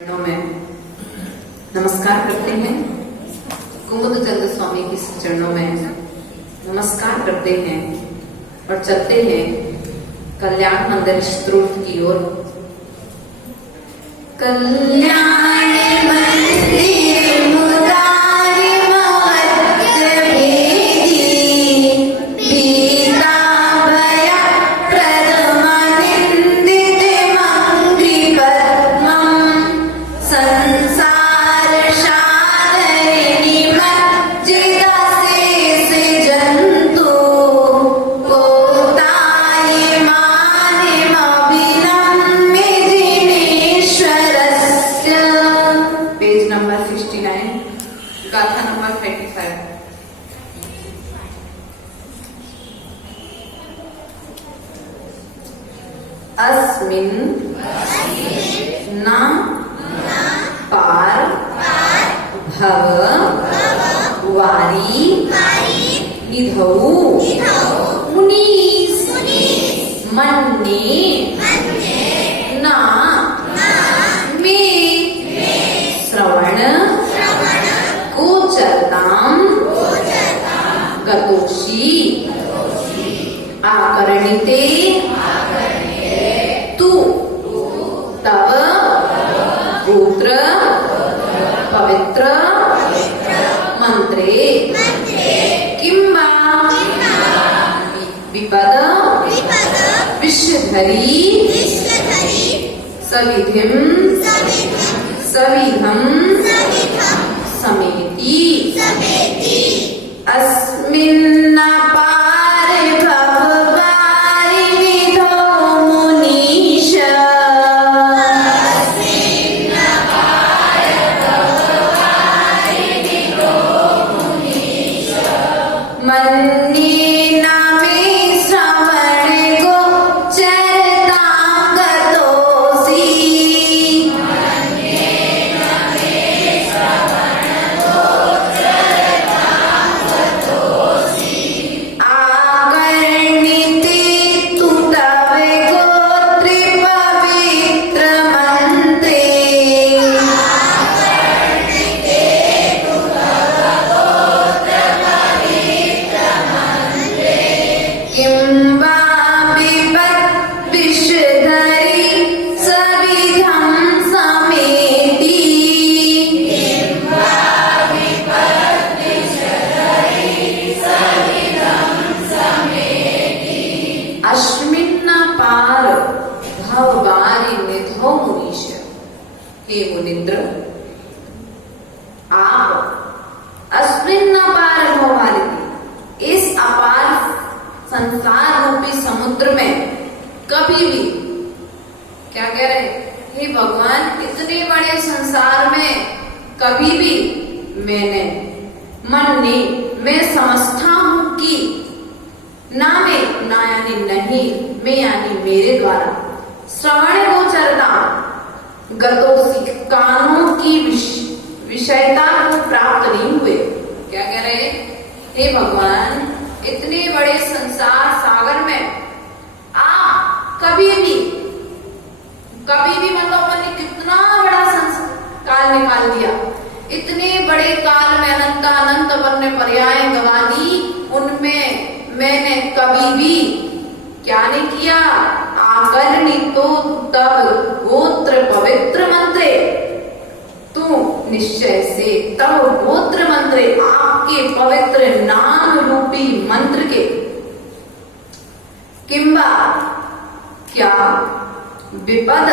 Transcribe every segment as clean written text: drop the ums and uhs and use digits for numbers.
में नमस्कार करते हैं। कुमुद चंद्र स्वामी के चरणों में नमस्कार करते हैं और चलते हैं कल्याण मंदिर स्तोत्र की ओर। कल्याण गाथा नंबर 35। अस्मिन् न पार भव वारी निधौ मुनीस मन्ये न मे श्रवण गोचरताम् गतोषि आकर्णिते तु तव गोत्र पवित्र मंत्रे किं वा विपद विषधरी सविधिं सविधं समेति अस्मिन् पार भव वारि निधौ मुनीश मन्ये न मे श्रवण गोचरतां गतोऽसि हे मुनिंद्र, आप अस्मिन् पार भवारिति इस अपार संसार रूपी समुद्र में कभी भी क्या कह रहे? हे भगवान, इतने बड़े संसार में कभी भी मैंने मन ने मैं समझता हूं कि ना मैं ना यानी नहीं मैं यानी मेरे द्वारा श्रवण गोचरता गतोषि कानों की विषयता को प्राप्त नहीं हुए। क्या कह रहे? हे भगवान, इतने बड़े संसार सागर में आप कभी भी मतलब अपन ने कितना बड़ा काल निकाल दिया। इतने बड़े काल में अनंत अपन ने पर्याय गवा दी, उनमें मैंने कभी भी क्या नहीं किया? आकर्णितो तव गोत्र पवित्र मंत्रे, तू निश्चय से तव गोत्र मंत्रे आपके पवित्र नाम रूपी मंत्र के किंबा क्या विपद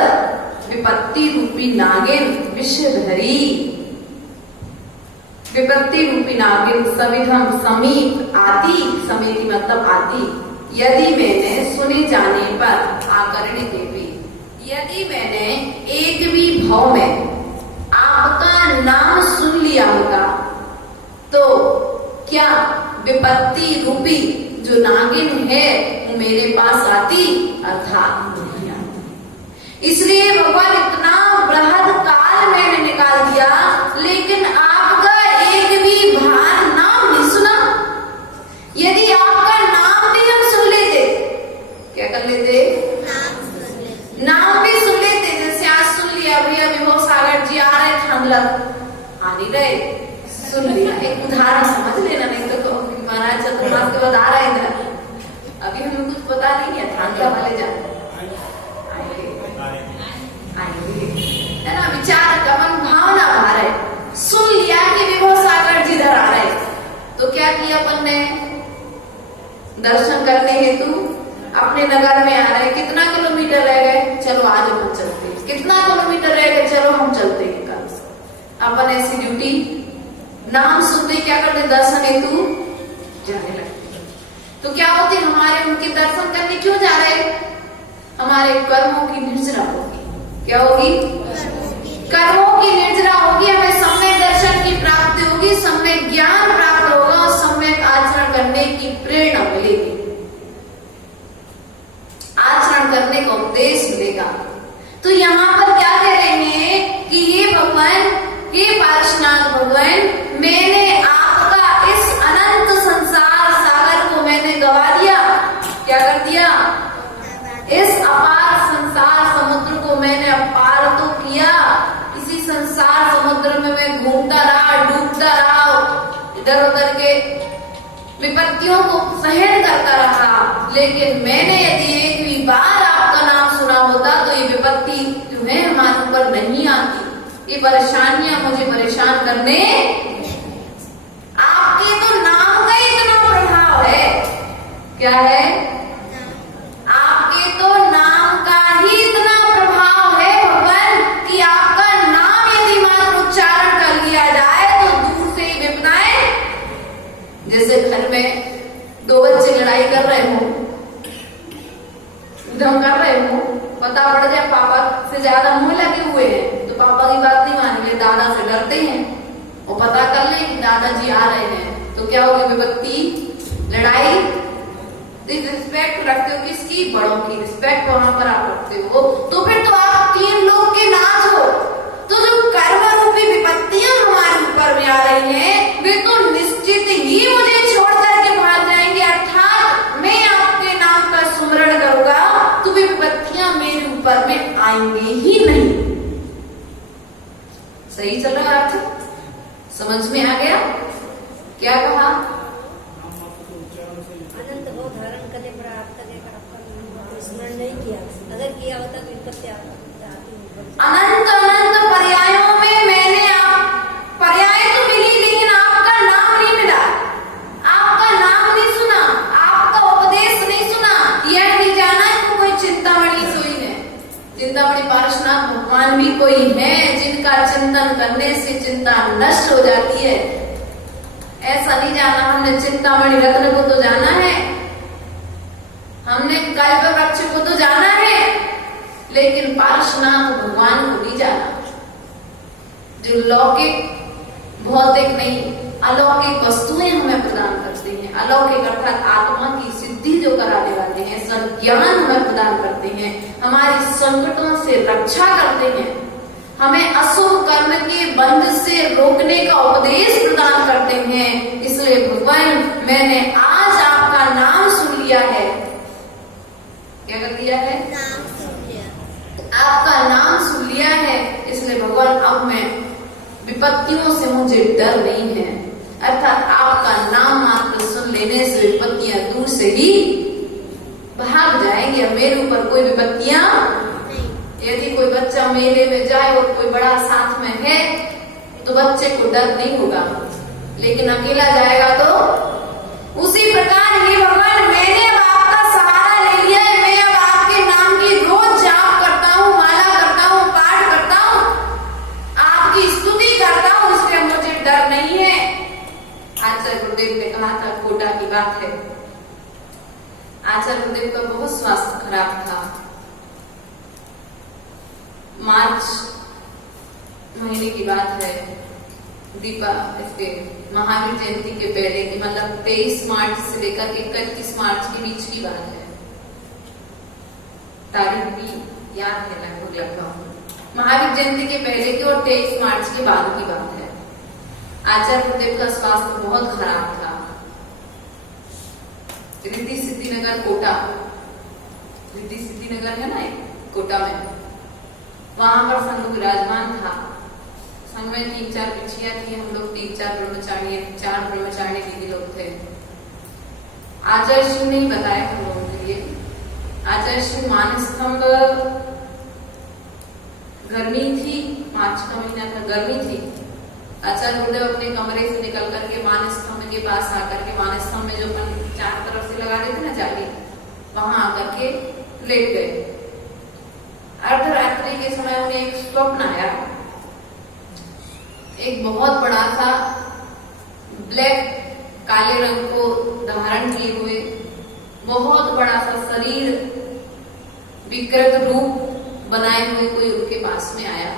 विपत्ति रूपी नागिन विषधरी विपत्ति रूपी नागिन सविधम समीप आती, समिति मतलब आती, यदि मैंने सुने जाने पर आकर्णित देवी, यदि मैंने एक भी भाव में आपका नाम सुन लिया होता तो क्या विपत्ति रूपी जो नागिन है वो मेरे पास आती? अर्थात नहीं आती। इसलिए भगवान इतना बृहद काल मैंने निकाल दिया, लेकिन आपका एक भी भार नाम नहीं सुना। यदि आपका नाम भी हम सुन लेते, क्या कर लेते? नाम भी सुन लेते। जैसे आज सुन लिया भैया विभव सागर मतलब आ नहीं रहे, सुन लिया, एक उदाहरण समझ लेना, नहीं तो कहोगे महाराज चतुर्मास के बाद आ रहे इधर, अभी हमें कुछ पता नहीं है, थांगा वाले जाते आएंगे, है ना। विचार का मन भावना आ रहे, सुन लिया कि विभो सागर जी इधर आ रहे, तो क्या किया अपन ने, दर्शन करने हेतु अपने नगर में आ रहे। कितना किलोमीटर रह गए, चलो आज हम चलते हैं, कितना किलोमीटर रह गए, चलो हम चलते हैं कल। अपन ऐसी ड्यूटी नाम सुनते क्या करते, दर्शन हेतु जाने लगते। तो क्या होती, हमारे उनके दर्शन करने क्यों जा रहे, हमारे कर्मों की निर्जरा होगी, क्या होगी, कर्मों की निर्जरा होगी, हमें सम्यक दर्शन की प्राप्ति होगी, सम्यक ज्ञान प्राप्त होगा और सम्यक आचरण करने की प्रेरणा मिलेगी, आचरण करने का उपदेश मिलेगा। तो यहाँ पर क्या कह रहे हैं कि ये भगवान, हे पार्श्वनाथ भगवान, मैंने आपका इस अनंत संसार सागर को मैंने गवा दिया, क्या कर दिया, इस अपार संसार समुद्र को मैंने अपार तो किया, इसी संसार समुद्र में मैं घूमता रहा, डूबता रहा, इधर उधर के विपत्तियों को सहन करता रहा, लेकिन मैंने यदि एक भी बार आपका नाम सुना होता तो ये विपत्ति जो है हमारे ऊपर नहीं आती, ये परेशानियां मुझे परेशान करने, आपके तो नाम का इतना प्रभाव है, क्या है, आपके तो नाम का ही इतना प्रभाव है भगवान कि आपका नाम यदि मात्र उच्चारण कर लिया जाए तो दूर से ही विपदाएं, जैसे घर में दो बच्चे लड़ाई कर रहे हो, धम कर रहे हो, पता पड़ जाए पापा से ज्यादा मुंह लगे हुए हैं तो पापा की बात नहीं मानेंगे, दादा से डरते हैं, वो पता कर ले कि दादाजी आ रहे हैं, तो क्या होगी, विपत्ति, लड़ाई। रिस्पेक्ट रखते हो किसकी, बड़ों की रिस्पेक्ट वहां पर आप रखते हो, तो फिर तो आप तीन लोग के नाच हो। तो जो कर्म रूपी विपत्तियां हमारे ऊपर में आ रही हैं, वे तो निश्चित ही मुझे छोड़ करके भाग जाएंगे, अर्थात मैं आपके नाम का सुमरण करूंगा तो वे विपत्तियां मेरे ऊपर में आएंगे ही नहीं। सही चल रहा है, अर्थ समझ में आ गया, क्या कहा, अनंत भाव धारण करने पर आपका देखा आपका स्मरण नहीं किया, अगर किया होता तो विपत्ति अनंत अनंत पर्यायों में मैंने आप पर्याय तो मिली, लेकिन आपका नाम नहीं मिला, आपका नाम नहीं सुना, आपका उपदेश नहीं सुना, यह नहीं जाना कि कोई चिंतामणि सोई है। चिंतामणि पार्श्वनाथ भगवान भी कोई है जिनका चिंतन करने से चिंता नष्ट हो जाती है। ऐसा नहीं जाना हमने चिंतामणि रत्न को तो जाना है, हमने कल्प वृक्ष को तो जाना है, लेकिन पार्श्वनाथ भगवान को नहीं जाना, जो लौकिक भौतिक नहीं अलौकिक वस्तुएं हमें प्रदान करते हैं, अलौकिक अर्थात आत्मा की सिद्धि जो कराने वाले हैं, ज्ञान हमें प्रदान करते हैं, हमारी संकटों से रक्षा करते हैं, हमें अशुभ कर्म के बंध से रोकने का उपदेश प्रदान करते हैं। इसलिए भगवान मैंने आज आपका नाम सुन लिया है, क्या कर लिया है, आपका नाम सुन लिया है, इसलिए भगवान अब मैं विपत्तियों से मुझे डर नहीं है, अर्थात आपका नाम मात्र सुन लेने से विपत्तियां दूर से ही भाग जाएंगी, अब मेरे ऊपर कोई विपत्तियां। यदि कोई बच्चा मेले में जाए और कोई बड़ा साथ में है तो बच्चे को डर नहीं होगा, लेकिन अकेला जाएगा तो उसी प्रकार ये भगवान मैंने अब आपका सहारा ले लिया है, मैं अब आपके नाम की रोज जाप करता हूँ, माला करता हूँ, पाठ करता हूँ, आपकी स्तुति करता हूँ, इसलिए मुझे डर नहीं है। आचार्य गुरुदेव ने कहा था, कोटा की बात है, आचार्य गुरुदेव का बहुत स्वास्थ्य खराब था, मार्च महीने की बात है, इसके महावीर जयंती के पहले की, मतलब 23 मार्च से लेकर 31 मार्च के बीच की बात है, तारीख भी याद है लगभग महावीर जयंती के पहले की और 23 मार्च के बाद की बात है। आचार्य गुरुदेव का स्वास्थ्य बहुत खराब था। रिद्धि सिद्धिनगर कोटा, रिद्धि सिद्धिनगर है ना कोटा में, वहां पर संघ विराजमान था। संघ में 3-4 पिछियां थी, हम लोग 3-4 ब्रह्मचारी दीदी लोग थे। आचार्य श्री ने ही बताया हम लोगों के लिए। आचार्य श्री मानस्तंभ गर्मी थी, मार्च का महीना था, गर्मी थी। आचार्य गुरुदेव अपने कमरे से निकल करके मानस्तंभ के पास आकर के, मानस्तंभ में जो अपन चार तरफ से लगा देते ना जाली, वहां आकर के लेट गए। अर्धरात्रि के समय उन्हें एक स्वप्न आया। एक बहुत बड़ा सा ब्लैक, काले रंग को धारण किए हुए बहुत बड़ा सा शरीर, विकृत रूप बनाए हुए कोई उनके पास में आया।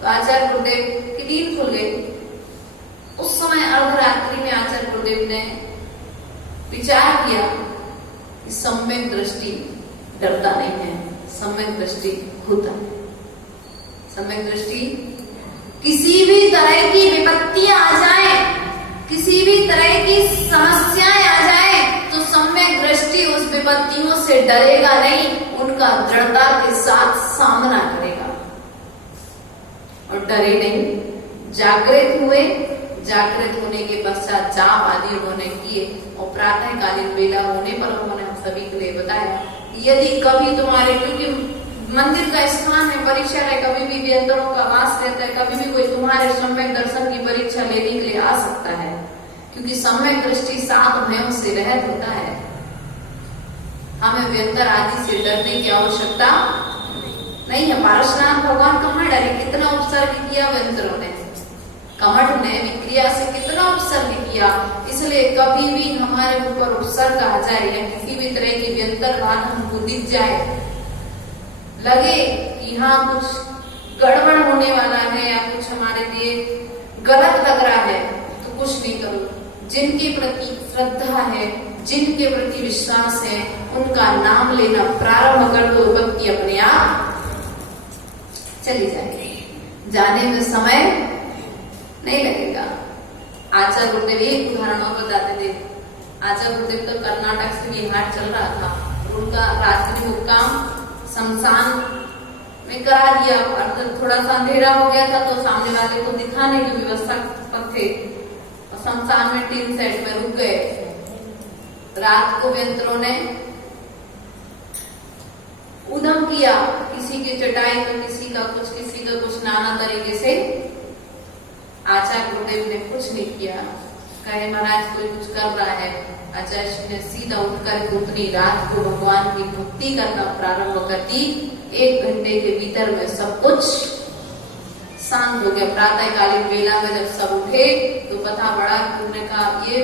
तो आचार्य गुरुदेव की नींद खुल गई। उस समय अर्धरात्रि में आचार्य गुरुदेव ने विचार किया कि सम्यक दृष्टि डरता नहीं है, सम्यक दृष्टि होता है। सम्यक दृष्टि, किसी भी तरह की विपत्तियां आ जाए, किसी भी तरह की समस्याएं आ जाए, तो सम्यक दृष्टि उस विपत्तियों से डरेगा नहीं, उनका दृढ़ता के साथ सामना करेगा और डरे नहीं। जागृत हुए, जागृत होने के पश्चात जाप आदि उन्होंने किए और प्रातःकालीन वेला होने पर उन्होंने हम सभी के लिए बताया, यदि कभी तुम्हारे, क्योंकि मंदिर का स्थान है, परीक्षा है, कभी भी व्यंतरों का वास रहता है, कभी भी कोई तुम्हारे सम्यक दर्शन की परीक्षा लेने के लिए आ सकता है, क्योंकि सम्यक दृष्टि 7 भयों से रहित होता है। हमें व्यंतर आदि से डरने की आवश्यकता नहीं है। पारशुराम भगवान कहाँ डरे, कितना उपसर्ग किया व्यंतरों ने, कमठ ने विक्रिया से कितना उपसर्ग किया। इसलिए कभी भी हमारे ऊपर उपसर्ग आ जाए या किसी भी तरह की व्यंतर बात हमको दिख जाए, लगे कि यहाँ कुछ गड़बड़ होने वाला है या कुछ हमारे लिए गलत लग रहा है, तो कुछ नहीं करो। जिनके प्रति श्रद्धा है, जिनके प्रति विश्वास है, उनका नाम लेना प्रारंभ कर दो, भक्ति अपने आप चली जाएगी, जाने में समय नहीं लगेगा। आचार्य गुरुदेव एक उदाहरण और बताते थे। आचार्य गुरुदेव तो कर्नाटक से बिहार चल रहा था, उनका रात्रि मुक्काम शमशान में करा दिया। थोड़ा सा अंधेरा हो गया था तो सामने वाले को दिखाने की व्यवस्था पर थे, और शमशान में टीन सेट में रुक गए। रात को व्यंतरों ने उद्यम किया, किसी की चटाई तो किसी का कुछ नाना तरीके से। आचार्य गुरुदेव ने कुछ नहीं किया, कहे महाराज कोई कुछ कर रहा है। आचार्य श्री ने सीधा उठकर उतनी रात को भगवान की भक्ति करना प्रारंभ कर दी। 1 घंटे के भीतर में सब कुछ शांत हो गया। प्रातःकालीन वेला में जब सब उठे तो पता पड़ा, तुमने कहा ये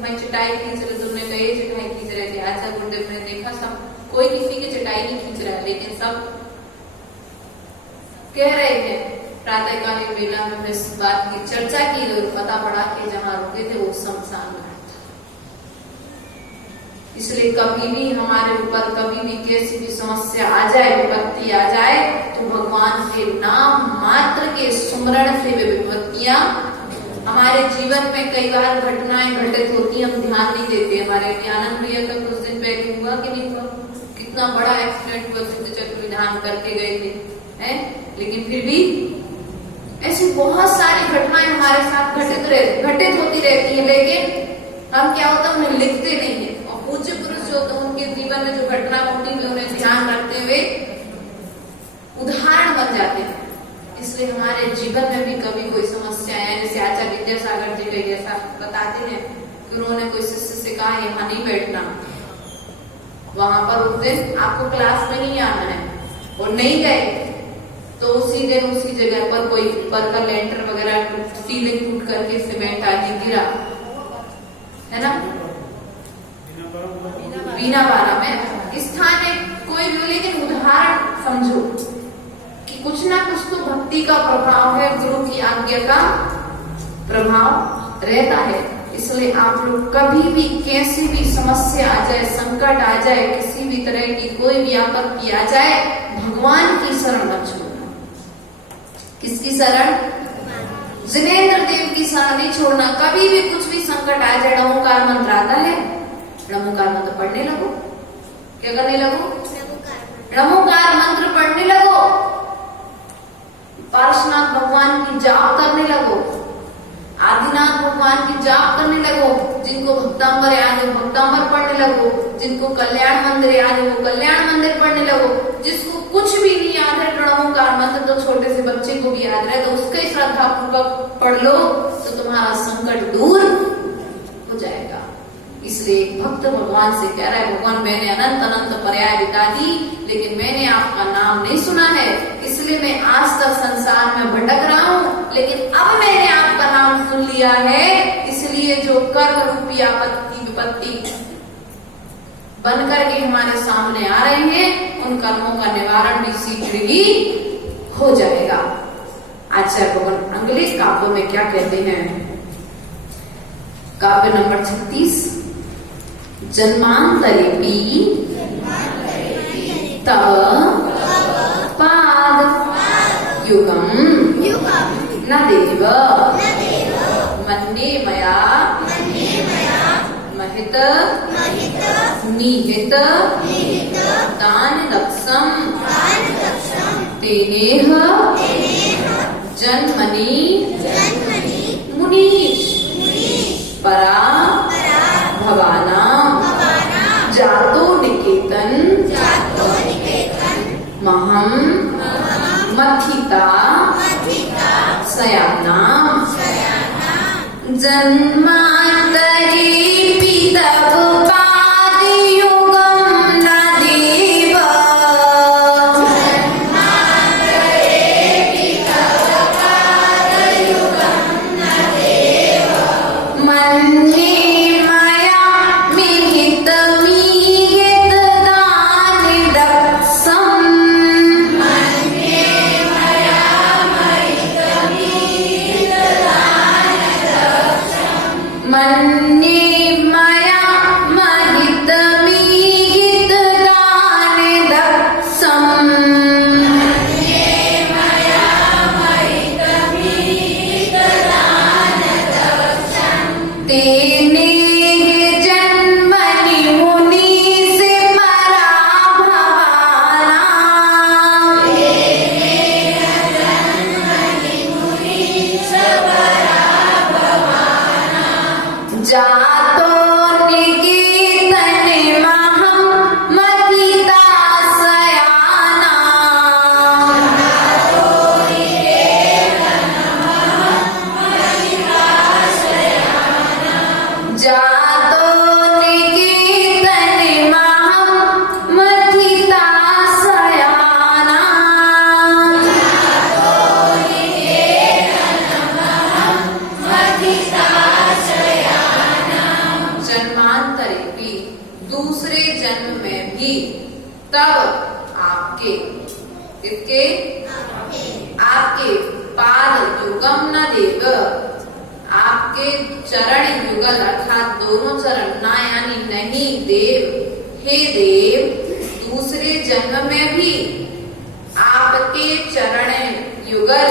मैं चटाई खींच रहे, तुमने कहा ये चटाई खींच रहे थे। आचार्य गुरुदेव ने देखा सब कोई किसी की चटाई नहीं खींच रहा है, लेकिन सब कह रहे थे। प्रातःकालीन वेला में इस बात की चर्चा की तो पता पड़ा कि जहाँ रुके थे वो शमशान घाट। इसलिए कभी भी हमारे ऊपर कभी भी कैसी भी समस्या आ जाए, विपत्ति आ जाए, तो भगवान के नाम मात्र के सुमरण से वे विपत्तियां हमारे जीवन में कई बार घटनाएं घटित होती, हम ध्यान नहीं देते। हमारे आनंद भैया का कुछ दिन पहले हुआ कि नहीं हुआ, कितना बड़ा एक्सीडेंट हुआ, सिद्ध चक्र विधान करके गए थे, हैं? लेकिन फिर भी ऐसी बहुत सारी घटनाएं हमारे साथ घटित होती रहती है, लेकिन हम क्या होता है उन्हें लिखते नहीं है। और पूज्य पुरुष जो होते हैं उनके जीवन में जो घटना होती है उन्हें ध्यान रखते हुए उदाहरण बन जाते हैं। इसलिए हमारे जीवन में भी कभी कोई समस्या है, जैसे आचार्य विद्यासागर जी का जैसा बताते हैं कि उन्होंने कोई शिष्य से कहा यहाँ नहीं बैठना, वहां पर उस दिन आपको क्लास में नहीं आना है, और नहीं गए तो उसी दिन उसी जगह पर कोई ऊपर का लेंटर वगैरह सीलिंग टूट करके सीमेंट आदि गिरा, है ना, बीना बारा में स्थान है कोई भी। लेकिन उदाहरण समझो कि कुछ ना कुछ तो भक्ति का प्रभाव है, गुरु की आज्ञा का प्रभाव रहता है। इसलिए आप लोग कभी भी कैसी भी समस्या आ जाए, संकट आ जाए, किसी भी तरह की कोई भी आपत्ति आ जाए, भगवान की शरण मत छोड़ना। किसकी शरण? जिनेंद्र देव की शरण नहीं छोड़ना। कभी भी कुछ भी संकट आ जाए, नमोकार मंत्र आता है, नमोकार मंत्र पढ़ने लगो। क्या करने लगो? नमोकार मंत्र पढ़ने लगो। पार्श्वनाथ भगवान की जाप करने लगो, आदिनाथ भगवान की जाप करने लगो, जिनको भक्तांबर याद है भक्तांबर पढ़ने लगो, जिनको कल्याण मंदिर याद है वो कल्याण मंदिर पढ़ने लगो, जिसको कुछ भी नहीं याद है प्रणवोकार मंत्र तो छोटे से बच्चे को भी याद रहे तो उसका ही श्रद्धा पूर्वक पढ़ लो तो तुम्हारा संकट दूर हो जाएगा। इसलिए एक भक्त भगवान से कह रहा है, भगवान मैंने अनंत अनंत पर्याय बिता दी लेकिन मैंने आपका नाम नहीं सुना है, इसलिए मैं आज तक संसार में भटक रहा हूँ, लेकिन अब मैंने आपका नाम सुन लिया है, इसलिए जो कर्म रूपी आपत्ति विपत्ति बन करके हमारे सामने आ रहे हैं उन कर्मों का निवारण भी शीघ्र ही हो जाएगा। आचार्य भगवान अगले काव्य में क्या कहते हैं, काव्य नंबर 36, जन्मांतरेपि तव पाद युगम न देव मन्ये मया महित निहित दान दक्षम तेनेह जन्मनि मुनीश परा भवानां जातो निकेतन महम मथिता सयानां जन्मांतरेपि तव पादयुगं न देव मन्ये मया मिहित दान दक्षम मन्ये मया महित दान दक्षम तेने जन्मनि मुनीश परा भवानां जातो निकेतन महं मथिता सयानां जातो निकेतन महं मथिता सयानां जन्मांतरे भी दूसरे जन्म में भी तब आपके इसके आपके पाद युगम न देव आपके चरण युगल अर्थात दोनों चरण ना यानी नहीं देव, हे देव दूसरे जन्म में भी आपके चरण युगल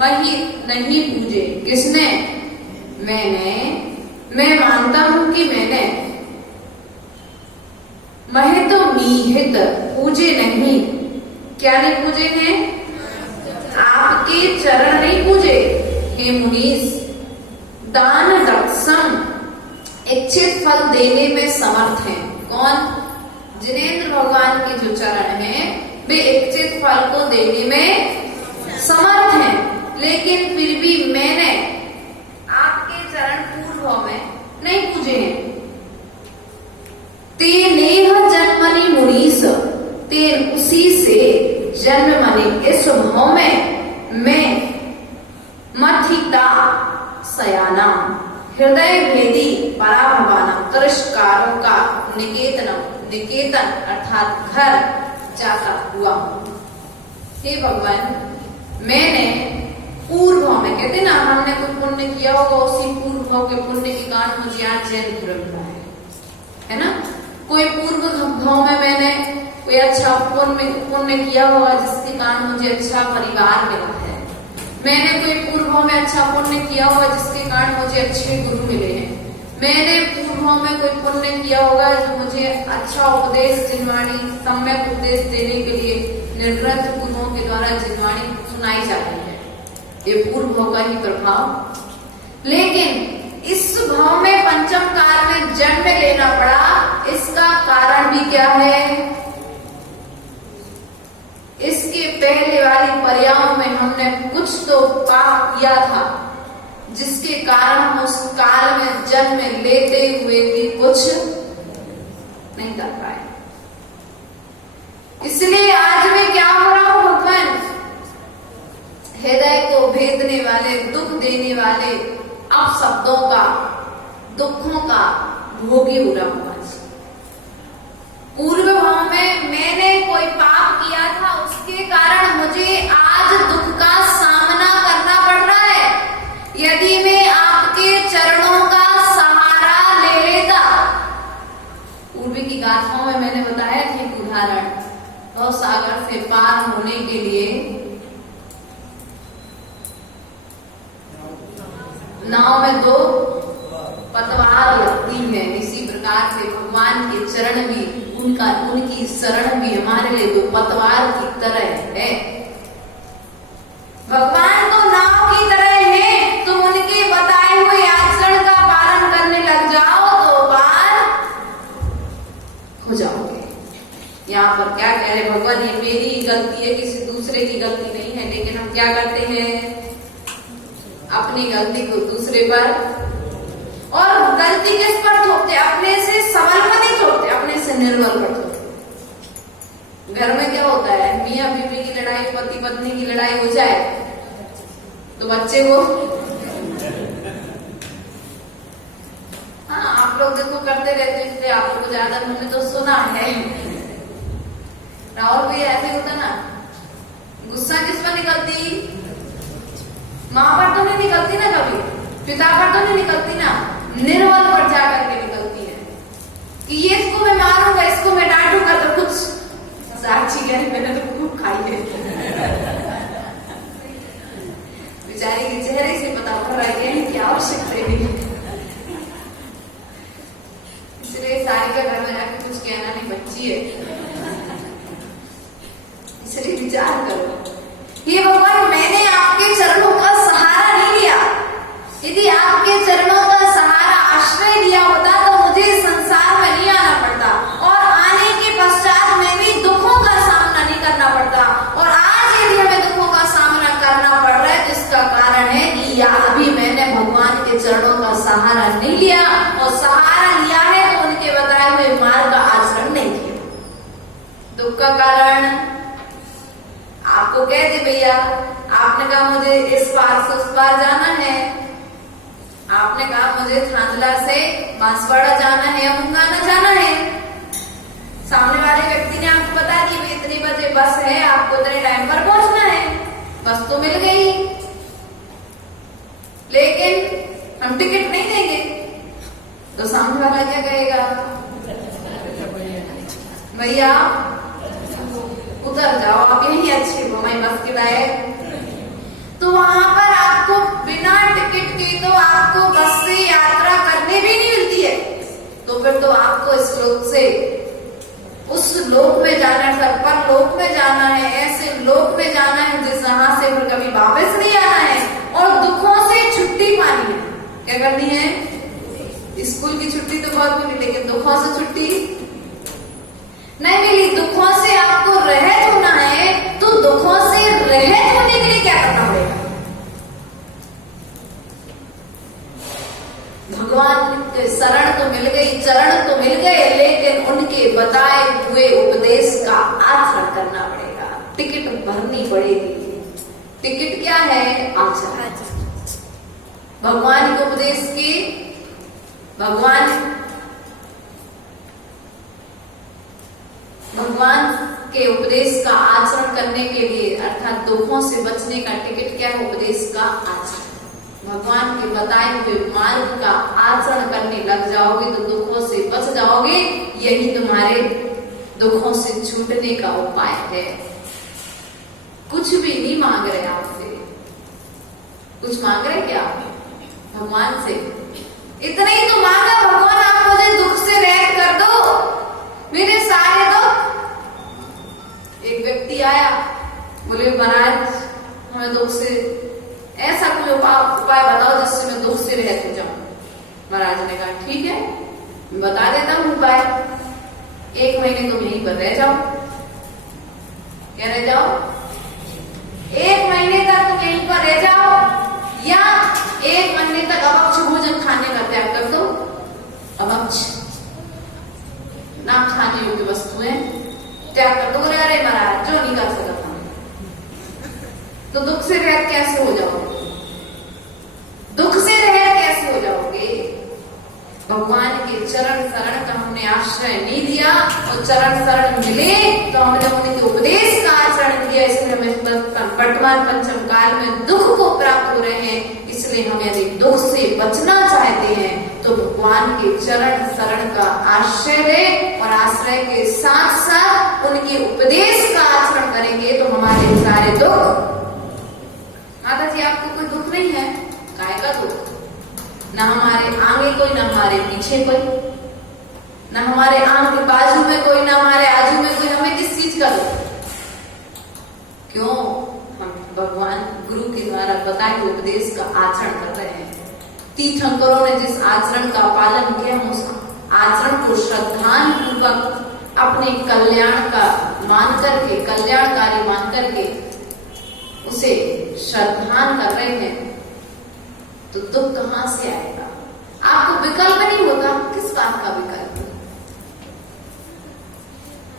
मही नहीं पूजे। किसने? मैं मानता हूं कि मैंने महित मीहित पूजे नहीं। क्या नहीं पूजे हैं? आपके चरण नहीं पूजे। हे मुनीस, दान दक्षम इच्छित फल देने में समर्थ हैं। कौन? जिनेंद्र भगवान के जो चरण हैं वे इच्छित फल को देने में समर्थ हैं, लेकिन फिर भी मैंने आपके चरण पूर्व में नहीं पूजे हैं। तेनेह जन्मनि मुनीस, तेन उसी से जन्मनि इस भाव में मैं मथिता सयाना हृदय भेदी पराभवाना तिरस्कारों का निकेतन अर्थात घर जाता हुआ। हे भगवान, मैंने पूर्व में कहते ना हमने कुछ पुण्य किया होगा, उसी पूर्व के पुण्य के कारण मुझे आज जैन धर्म मिला है ना। कोई पूर्व भाव में मैंने कोई अच्छा पुण्य किया होगा जिसके कारण मुझे अच्छा परिवार मिला है। मैंने कोई पूर्व में अच्छा पुण्य किया होगा जिसके कारण मुझे अच्छे गुरु मिले हैं। मैंने पूर्व में कोई पुण्य किया होगा जो मुझे अच्छा उपदेश जिनवाणी सम्यक उपदेश देने के लिए निर्ग्रंथ गुरुओं के द्वारा जिनवाणी सुनाई जाती है। ये पूर्व भाव का ही प्रभाव। लेकिन इस भाव में पंचम काल में जन्म लेना पड़ा, इसका कारण भी क्या है? इसके पहले वाली पर्यायों में हमने कुछ तो पाप किया था, जिसके कारण हम उस काल में जन्म लेते हुए भी कुछ नहीं कर पाए। इसलिए आज मैं क्या हो रहा हूं भगवान? हृदय को भेदने वाले, दुख देने वाले अपशब्दों का, दुखों का भोगी हो रहा हूं। आज पूर्व भाव में मैंने कोई पाप किया था, उसके कारण मुझे आज दुख का सामना करना पड़ रहा है। यदि मैं आपके चरणों का सहारा ले लेता, पूर्व की गाथाओं में मैंने बताया था एक उदाहरण, भव सागर से पार होने के लिए नाव में दो पतवार लगती है, इसी प्रकार से भगवान के चरण भी, उनकी शरण भी हमारे लिए दो पतवार की तरह है। भगवान तो नाव की तरह है, तुम उनके बताए हुए आचरण का पालन करने लग जाओ तो पार हो जाओगे। यहाँ पर क्या कह रहे भगवान? ये मेरी गलती है, किसी दूसरे की गलती नहीं है। लेकिन हम क्या करते हैं? अपनी गलती को दूसरे पर, और गलती किस पर थोपते? अपने से सबल पर नहीं थोपते, अपने से निर्बल पर थोपते। घर में क्या होता है? मियाँ बीवी की लड़ाई, पति पत्नी की लड़ाई हो जाए तो बच्चे को, हाँ आप लोग देखो करते रहते हैं, इसलिए आप लोग ज्यादा हमने तो सुना है। राहुल भी ऐसे होता ना, गुस्सा किस पर निकलती? माँ पर तो नहीं निकलती ना, कभी पिता पर तो नहीं निकलती ना, निर्बल पर जाकर के निकलती है कि ये इसको मैं मारूंगा, इसको मैं डांटूंगा तो कुछ। साक्षी कह रही मैंने तो खूब खाई है। बेचारी के चेहरे से पता पड़ रहा है क्या आवश्यकता है। इसलिए सारी का घर में जाकर कुछ कहना नहीं, बच्ची है, इसलिए विचार करो। ये भगवान मैंने आपके चरणों का सहारा नहीं लिया, यदि आपके चरणों का सहारा आश्रय लिया होता तो मुझे संसार में नहीं आना पड़ता, और आने के पश्चात में भी दुखों का सामना नहीं करना पड़ता। और आज यदि हमें दुखों का सामना करना पड़ रहा है तो इसका कारण है कि या अभी मैंने भगवान के चरणों का सहारा नहीं लिया, और सहारा लिया है तो उनके बताए हुए मार्ग का आचरण नहीं किया। दुख का कारण आपको कह दे भैया, आपने कहा मुझे इस पार से उस पार जाना है, आपने कहा मुझे थांदला से बांसवाड़ा जाना है या मुंगाना जाना है, सामने वाले व्यक्ति ने आपको बता दी इतने बजे बस है, आपको इतने टाइम पर पहुंचना है, बस तो मिल गई, लेकिन हम टिकट नहीं देंगे तो सामने वाला क्या कहेगा? भैया उतर जाओ, आप यही अच्छे हो, हमारी बस किराए। तो वहां पर आपको बिना टिकट के तो आपको बस से यात्रा करने भी नहीं मिलती है, तो फिर तो आपको इस लोक से उस लोक में जाना है, पर लोक में जाना है, ऐसे लोक में जाना है जिस जहां से फिर कभी वापस नहीं आना है, और दुखों से छुट्टी पानी है। क्या करनी है? स्कूल की छुट्टी तो बहुत मिली, लेकिन दुखों से छुट्टी नहीं मिली। दुखों से आपको रहित होना है, तो दुखों से रहित होने के लिए क्या करना पड़ेगा? भगवान के शरण तो मिल गई, चरण तो मिल गए, लेकिन उनके बताए हुए उपदेश का आचरण करना पड़ेगा, टिकट भरनी पड़ेगी। टिकट क्या है? आचरण। भगवान के उपदेश की, भगवान के उपदेश का आचरण करने के लिए, अर्थात दुखों से बचने का टिकट क्या है? उपदेश का आचरण। भगवान के बताए हुए मार्ग का आचरण करने लग जाओगे तो दुखों से बच जाओगे, यही तुम्हारे दुखों से छूटने का उपाय है। कुछ भी नहीं मांग रहे आपसे, कुछ मांग रहे क्या भगवान से? इतना ही तो मांगा, भगवान आप मुझे दुख से रहित कर दो, मेरे सारे दुख। एक व्यक्ति आया, बोले महाराज हमें दुख से उपाय बताओ जिससे मैं दुख से रहित हो जाऊं। महाराज ने कहा ठीक है, मैं बता देता हूं उपाय। 1 महीने तुम यहीं पर रह जाओ। क्या रह जाओ? 1 महीने तक तुम यहीं पर रह जाओ, या 1 महीने तक अभक्ष भोजन खाने का त्याग कर दो। अभक्ष ना खाने योग्य वस्तुएं त्याग कर दो। अरे महाराज जो नहीं कर सकता तो दुख से रहित कैसे हो जाओगे? दुख से रहित कैसे हो जाओगे? भगवान के चरण शरण का हमने आश्रय नहीं लिया, और चरण शरण मिले तो हमने उनके उपदेश का आचरण किया, इसलिए हमें वर्तमान पंचम काल में दुख को प्राप्त हो रहे हैं। इसलिए हम यदि दुख से बचना चाहते हैं तो भगवान के चरण शरण का आश्रय लें, और आश्रय के साथ साथ उनके उपदेश का आचरण करेंगे तो हमारे सारे दुख। माता जी आपको कोई दुख नहीं है? काय का दुख? ना हमारे आगे कोई, ना हमारे पीछे कोई, ना हमारे आंख के बाजू में कोई, ना हमारे आजू में कोई। हमें किस चीज का दुख? क्यों? हम भगवान गुरु के द्वारा बताए हुए उपदेश का आचरण कर रहे हैं। तीर्थंकरों ने जिस आचरण का पालन किया, हम उस आचरण को श्रद्धान पूर्वक अपने कल्याण का मान करके, कल्याणकारी मान करके उसे श्रद्धान कर रहे हैं, तो दुख कहां से आएगा? आपको विकल्प नहीं होता। किस बात का विकल्प?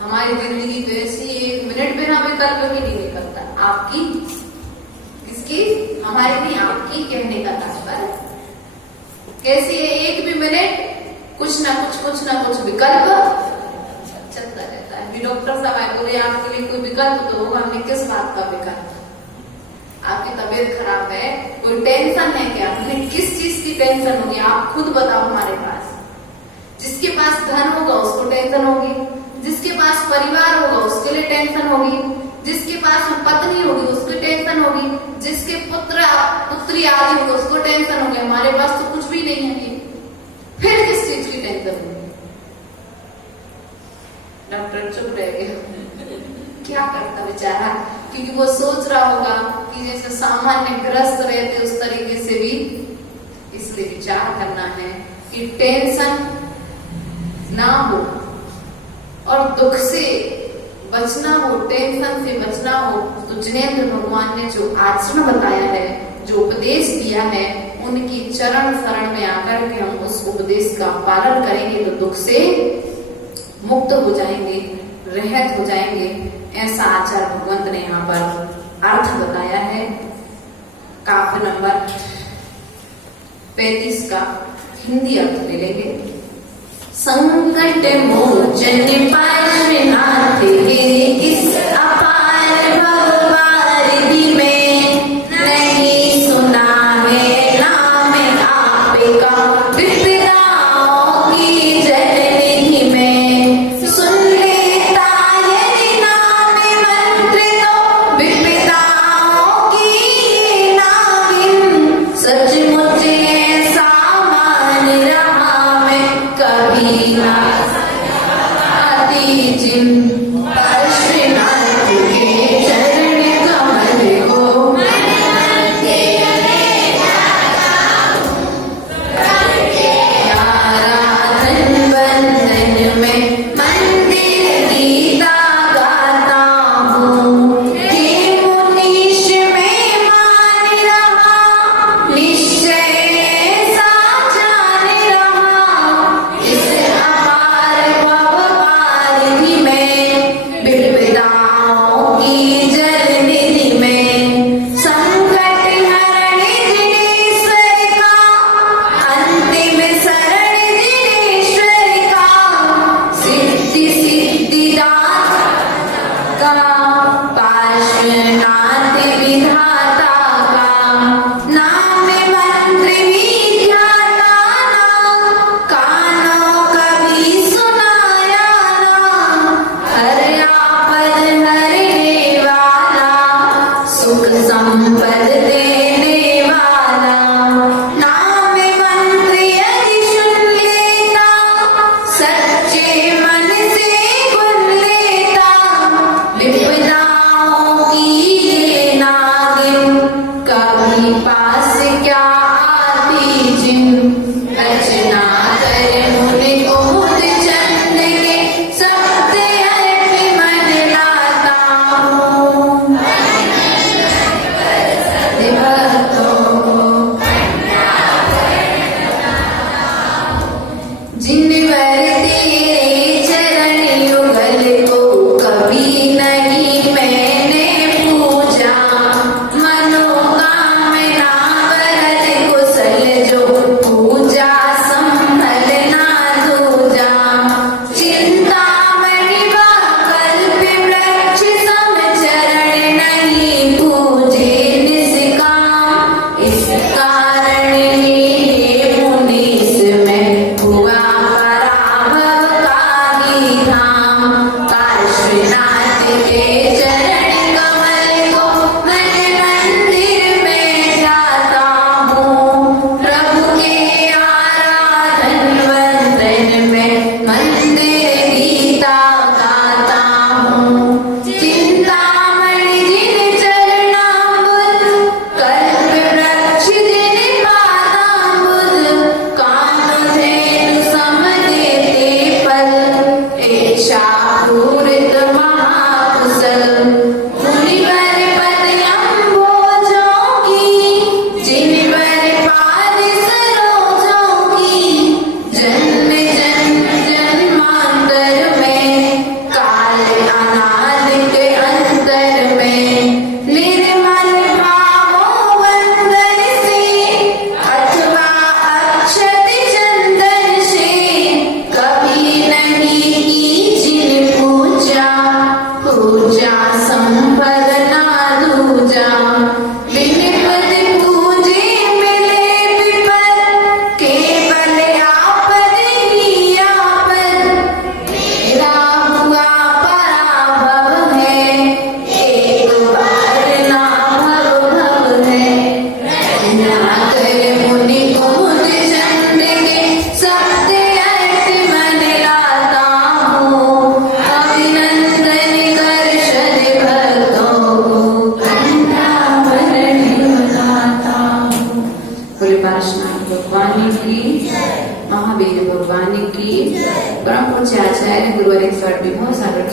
हमारी जिंदगी तो ऐसी 1 मिनट बिना विकल्प ही नहीं निकलता। आपकी, किसकी? हमारी नहीं, आपकी। कहने का तात्पर्य कैसी है? 1 भी मिनट कुछ ना कुछ विकल्प चलता रहता है। डॉक्टर साहब बोले आपके लिए कोई विकल्प तो होगा। हमने किस बात का विकल्प? आपकी तबीयत खराब है, कोई टेंशन है क्या? हमें किस चीज की टेंशन होगी? आप खुद बताओ। हमारे पास, जिसके पास धन होगा उसको टेंशन होगी, जिसके पास परिवार होगा उसके लिए टेंशन होगी, जिसके पास पत्नी होगी उसकी टेंशन होगी, जिसके पुत्र पुत्री आदि होगा उसको टेंशन होगी। हमारे पास तो कुछ भी नहीं है, फिर किस चीज की टेंशन होगी? डॉक्टर चुप रह गया। क्या करता बेचारा? क्योंकि वो सोच रहा होगा कि जैसे सामान्य ग्रस्त रहते उस तरीके से भी। इसलिए विचार करना है कि टेंशन ना हो और दुख से बचना हो, टेंशन से बचना हो, तो जिनेंद्र भगवान ने जो आचरण बताया है, जो उपदेश दिया है, उनकी चरण शरण में आकर के हम उस उपदेश का पालन करेंगे तो दुख से मुक्त हो जाएंगे, रहित हो जाएंगे। ऐसा आचार्य भगवंत ने यहाँ पर अर्थ बताया है। काव्य नंबर 35 का हिंदी अर्थ ले लेंगे। संकट मोचन पार्श्वनाथ इस अपार भववारिधि में, नहीं सुना है नाम आपका विपदाओं की जलनिधि में। सुन लेता यदि नाम मंत्र तो विपदाओं की नागिन, सचमुच ऐसा मान रहा मैं कभी ना आती जिन। पार्श्वनाथ के चरण कमल को आराधन बंधन में मंदिर गीता गाता हूँ। हे मुनीश में मान रहा, निश्चय सा जान रहा, इस अपार भववारिधि में, विपदाओं की जलनिधि में। संकट हरण जिनेश्वर का, अंतिम शरण जिनेश्वर का, सिद्धि सिद्धिदाता का, पार्श्वनाथ विधाता का। नाम मंत्र ही ध्याता ना, कानों कभी सुनाया ना, हर आपद हरने वाला, सुख संपद देने वाला। नाम मंत्र यदि सुन लेता, सच्चे मन से गुन लेता, विपदाओं की ये नागिन कभी पास क्या की, महावीर भगवान की, परम पूज्य आचार्य गुरुवर 108 बहुत सागर